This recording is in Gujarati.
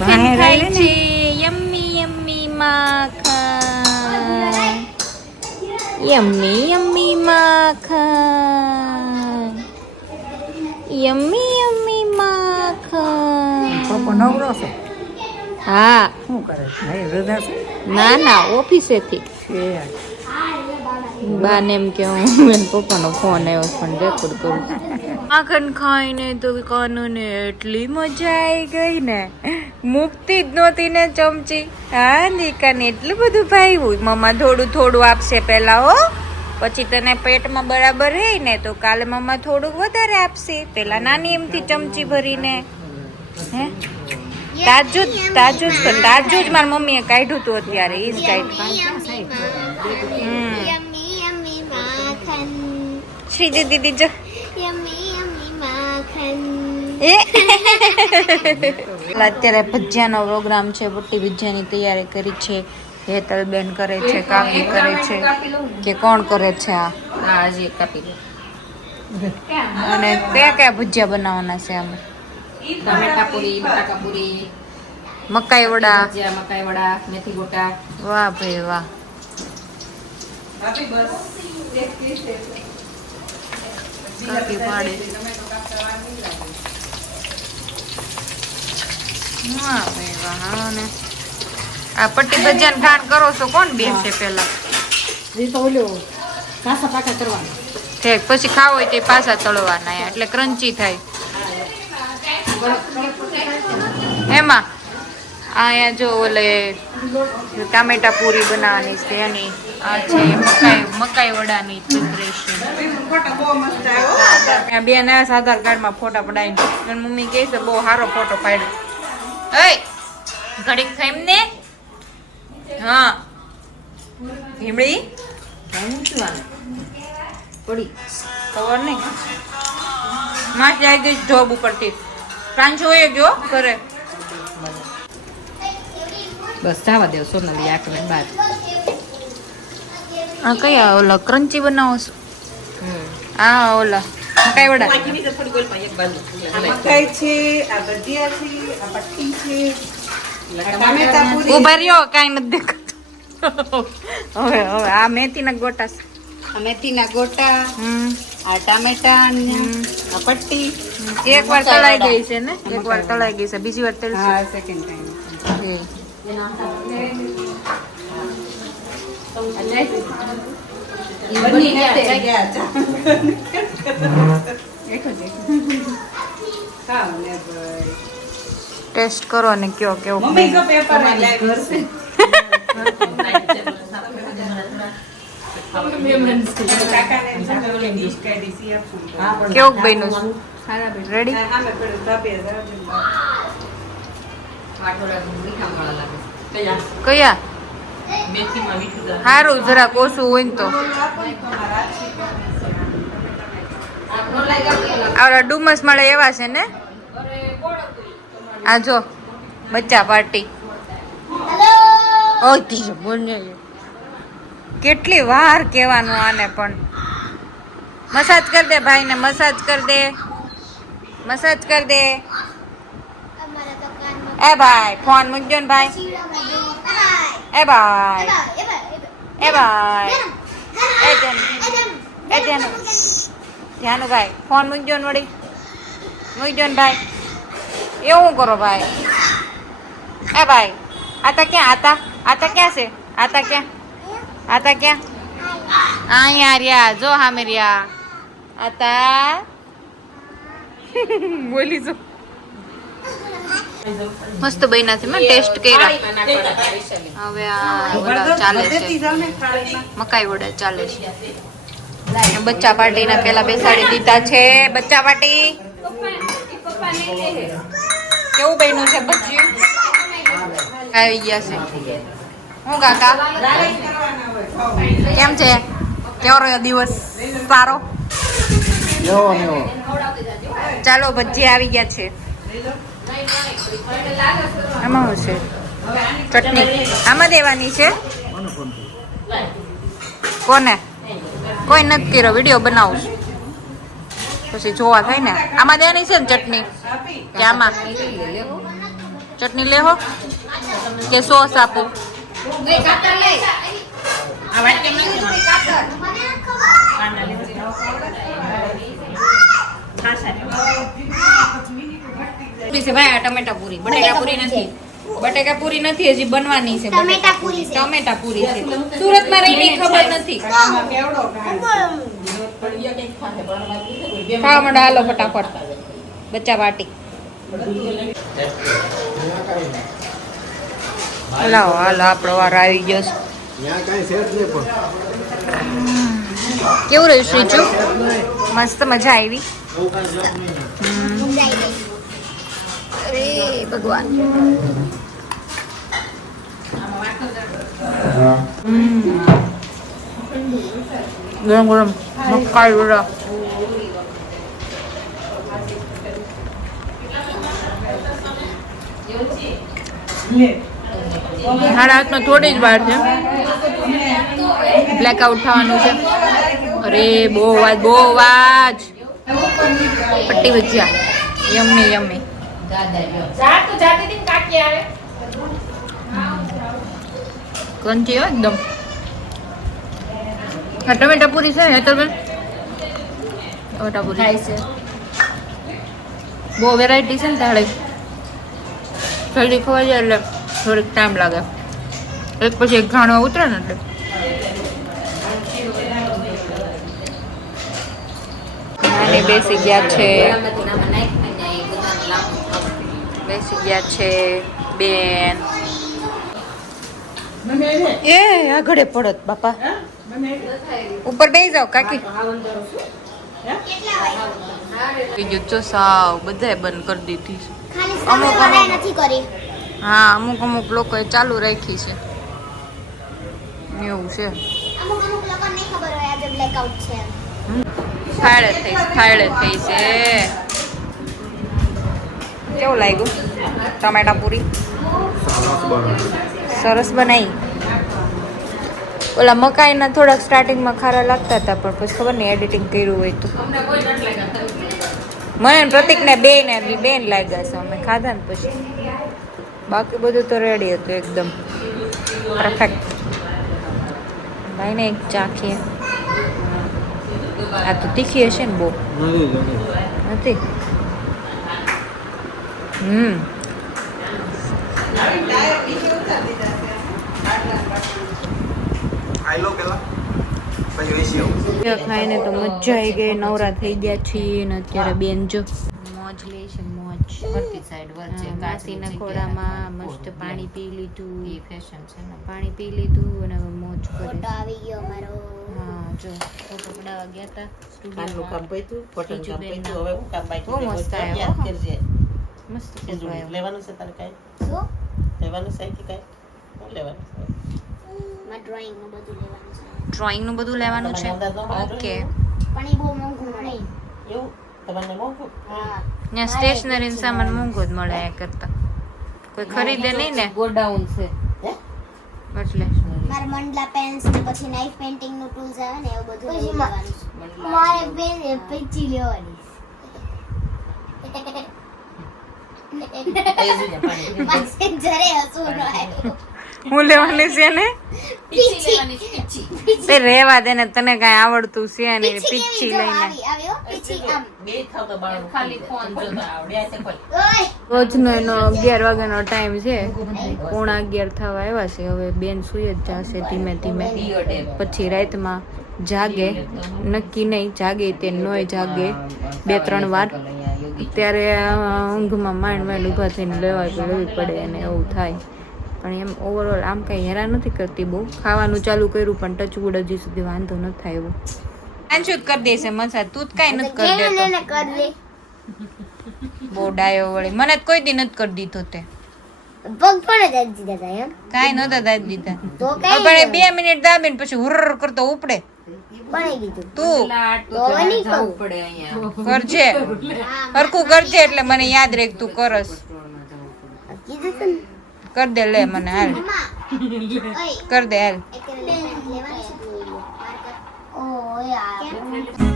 માખણ ખાય છે. યમ્મી યમ્મી માખણ. યમ્મી યમ્મી માખણ. યમ્મી યમ્મી માખણ. પપ્પો નવરો છે. હા. શું કરે નહીં રજા છે ના ના ઓફિસેથી. બાને એમ કે હું એન પપ્પાનો ફોન આવ્યો પણ રેકોર્ડ કરું. માખણ ખાઈને તો કાનુને એટલી મજા આવી ગઈ ને, મૂકતી જ નહોતી ને ચમચી. હા નિકાને એટલું બધું ભાવ્યું. મમ્મા થોડું થોડું આપશે પેલા હો, પછી તને પેટમાં બરાબર રહે ને તો કાલે મમ્મા થોડુંક વધારે આપશે. પેલા નાની એમથી ચમચી ભરીને. હે તાજું જ મારી મમ્મીએ કાઢ્યું હતું અત્યારે ઈ જ કાઢ્યું. શ્રીજી દીદી જો અત્યારે ભજીયાનો પ્રોગ્રામ છે. બુટ્ટી ભજીયાની તૈયારી કરી છે. હેતલબેન કરે છે, કાકી કરે છે કે કોણ કરે છે? આ હજી કાપી. અને કયા કયા ભજીયા બનાવવાના છે આમાં? ટમેટા પૂરી, બટાકા પૂરી, મકાઈ વડા, મકાઈ વડા, મેથી ગોટા. વાહ ભાઈ વાહ. કાકી પાડે. વાહ ભાઈ વાહ. હા ને આ પટ્ટી ભજીયાને ખાણ કરો છો કોણ બેસે પેલા? એ તો ઓલો કાસા પાકા કરવાના. ઠીક, પછી ખાવો હોય તે પાછા તળવાના એટલે ક્રન્ચી થાય. એમાં અહીંયા જો ઓલે ટામેટા પૂરી બનાવવાની છે એની આ છે મકાઈ વડાની પ્રિપરેશન. બે ના આધાર કાર્ડમાં ફોટા પડાવી. મમ્મી કહે છે બહુ સારો ફોટો પાડ્યો. એ ઘડીક ખાઈમ ને. હા ભીમડી પડી ખબર નહીં. માસી આવી ગઈ જોબ ઉપરથી. પ્રાંશુ હોય જો ઘરે. બસ જવા દેવ સોનલી આખરે બાદ. આ કયા ઓલા ક્રન્ચી બનાવો છો? હા ઓલા મકાઈ વડા. મકાઈ છે, આ ભજીયા છે, આ પટ્ટી છે, આ ટામેટા પૂરી. ઉભા રહ્યો કાંઈ નથી દેખાતું. હવે આ મેથીના ગોટા છે. આ મેથીના ગોટા, હમ આ ટામેટા, આ પટ્ટી. એક વાર તળાઈ ગઈ છે ને? એક વાર તળાઈ ગઈ છે, બીજી વાર તળશે. હા સેકન્ડ ટાઈમ. બની ગયા ગયા. ખાવ ને ભાઈ. ટેસ્ટ કરો ને કયો કેવો. મમ્મી જો પેપર માં લાઈવ કરશે. કાકાને એમ છે ઓલી ડીશ કાઢી સી આપું. કેવું બન્યું છે? રેડી? આમે પડ્યું તાપે જાવજો. કયા સારું જરાક ઓછું હોય ને તો. આવડા ડુમસ મળે એવા છે ને? આ જો બચ્ચા પાર્ટી. કેટલી વાર કહેવાનું આને પણ. મસાજ કર દે ભાઈ ને, મસાજ કર દે, મસાજ કર દે. એ ભાઈ ફોન મૂકજો ને ભાઈ. એ ભાઈ, એ ભાઈ, એ ધ્યાન ભાઈ ફોન મૂકજો ને વળી. મૂકજો ને ભાઈ. એવું કરો ભાઈ. એ ભાઈ આતા ક્યાં? આતા ક્યાં છે? આતા ક્યાં? આતા ક્યાં? અહીંયા રહ્યા જો હામે રહ્યા. આતા બોલી જો. મસ્ત બન્યા છે. મેં ટેસ્ટ કર્યા. હવે આ વડા ચાલે છે, મકાઈ વડા ચાલે છે. બચ્ચા પાર્ટી ના પેલા બેસાડી દીધા છે. બચ્ચા પાર્ટી કેવું બન્યું છે ભજીયું? આવી ગયા છે. હું કાકા કેમ છે? કેવો રહ્યો દિવસ? સારો. ચાલો ભજીયા આવી ગયા છે. આમાં શું છે? ચટણી આમાં દેવાની છે. કોને? કોઈ નથી કર્યો. વિડીયો બનાવું છું પછી જોવા થાય ને. આમાં દેવાની છે ને ચટણી કે આમાં? ચટણી લેહો કે સોસ આપું? આ વાત કેમ નથી ભાઈ આ ટમેટા પૂરી બટેકા પૂરી નથી. બટેકા પૂરી નથી, હજી બનવાની છે. ટમેટા પૂરી છે. ટમેટા પૂરી છે. સુરતમાં રહીને ખબર નથી. ખાવા માંડો હાલો ફટાફટ. બચ્ચા પાર્ટી. લાવો હાલો આપણો વાર આવી ગયો છે. કેવું રહ્યું શ્રીજુ? મસ્ત મજા આવી. અરે ભગવાન. ગરમ ગરમ મકાઈ વડા. મારા હાથમાં થોડી જ વાર છે. બ્લેકઆઉટ થવાનું છે. અરે બહુ વાજ પટ્ટી ભજીયા યમ્મી યમ્મી. કંચી હો એકદમ. હા ટમેટા પૂરી છે હેતરબેન? ટમેટા પૂરી છે. બહુ વેરાયટી છે ને તાળે જલ્દી ખવાઈ જાય એટલે થોડીક ટાઈમ લાગે. એક પછી એક ઘાણવા ઉતરે ને એટલે. નાની બેસી ગયા છે. બેસી ગયા છે બેન. એ આગળ પડત બાપા. ઉપર બેસી જાવ કાકી. જો સાવ બધાય બંધ કરી દીધી છે. અમુક નથી કરી. હા અમુક લોકોએ ચાલુ રાખી છે એવું છે. અમુક લોકો નહીં ખબર હોય આજે બ્લેકઆઉટ છે. થાળે થઈ છે. કેવું લાગ્યું ટમેટા પૂરી? સરસ બનાવી. ઓલા મકાઈના થોડાક સ્ટાર્ટિંગમાં ખારા લાગતા હતા પણ પછી ખબર નહીં એડિટિંગ કર્યું હોય તો. મને પ્રતિકને બેન લાગ્યા છે. અમે ખાધા ને પછી બાકી બધું તો રેડી હતું એકદમ પરફેક્ટ. ભાઈને એક ચાખીએ. આ તો તીખી હશે ને બહુ? નથી. ખાઈને તો મજા આવી ગઈ. નવરા થઈ ગયા છીએ ને અત્યારે બેન જો મોજ લે છે. મોજ માસીના ખોળામાં મસ્ત પાણી પી લીધું. પાણી પી લીધું અને હવે મોજ કરે. આવી ગયો મારો. હા જો ફોટો પડાવવા ગયા હતા કામનું કામ પત્યું, ફોટોનું કામ પત્યું. હવે હું કામ બાકી બહુ છે? મસ્ત કોઈ આવ્યો. યાદ કરજે. મસ્ત બીજું ફોટો આવ્યો. લેવાનું છે તારે કાંઈ? શું? લેવાનું છે કે કાંઈ? શું લેવાનું છે? મારે ડ્રોઈંગ નું બધું લેવાનું છે. ડ્રોઈંગનું બધું લેવાનું છે. તમને અંદાજ ન મળે ઓકે. પણ એ બહુ મોંઘું મળે. એવું તમને મોંઘું? હા. ત્યાં સ્ટેશનરી સામાન મોંઘો જ મળે આ કરતા. કોઈ ખરીદે નહીં ને ગોડાઉન છે. હે? એટલે મારે મંડલા પેન્સ ને પછી નાઇફ પેઇન્ટિંગ નું ટૂલ્સ આવે ને એવું બધું લઈ લેવાનું છે. મારે પેન પેચી લેવાની. માસે જરે હસવું ન આવ્યું. હું લેવાની છે ને તે રેવા દે ને. તને કઈ આવડતું છે ને પીછી લઈને. બે થાવ તો બાળકો ખાલી ફોન જોતા આવડે છે કોઈ? રોજનો એનો 11 વાગ્યાનો ટાઈમ છે. 11:15 થવા આવ્યા છે. હવે બેન સુઈ જ જશે ધીમે ધીમે. પછી રાતમાં જાગે નક્કી નહીં. જાગે તે નોય જાગે 2-3 વાર. ત્યારે ઊંઘમાં માંડ ઊભા થઈને લેવી પડે અને એવું થાય. પણ એમ ઓવરઓલ આમ કંઈ હેરાન નથી કરતી બહુ. ખાવાનું ચાલુ કર્યું પણ ટચવુડ હજી સુધી વાંધો નથી થાય એવો. આંચું જ કરી દેશે મસા. તું જ કાંઈ નથી કરી દેતો. બહુ ડાયો વળી. મને કોઈ દી નથી કરી દીધો તે. પગ પણ જ દીધા હતા એમ. કાંઈ નહોતા દાદી દીધા. તો પણ 2 મિનિટ દાબીને પછી હુર્ર કરતો ઉપડે. બનાવી દીધું. તું તો હવે નહીં કહું. કરજે હરખું કરજે એટલે મને યાદ રહે તું કરસ. કીધું તું ને. કર દે લે મને હાલ. કર દે હાલ. લેવાની છે. ઓ યાર.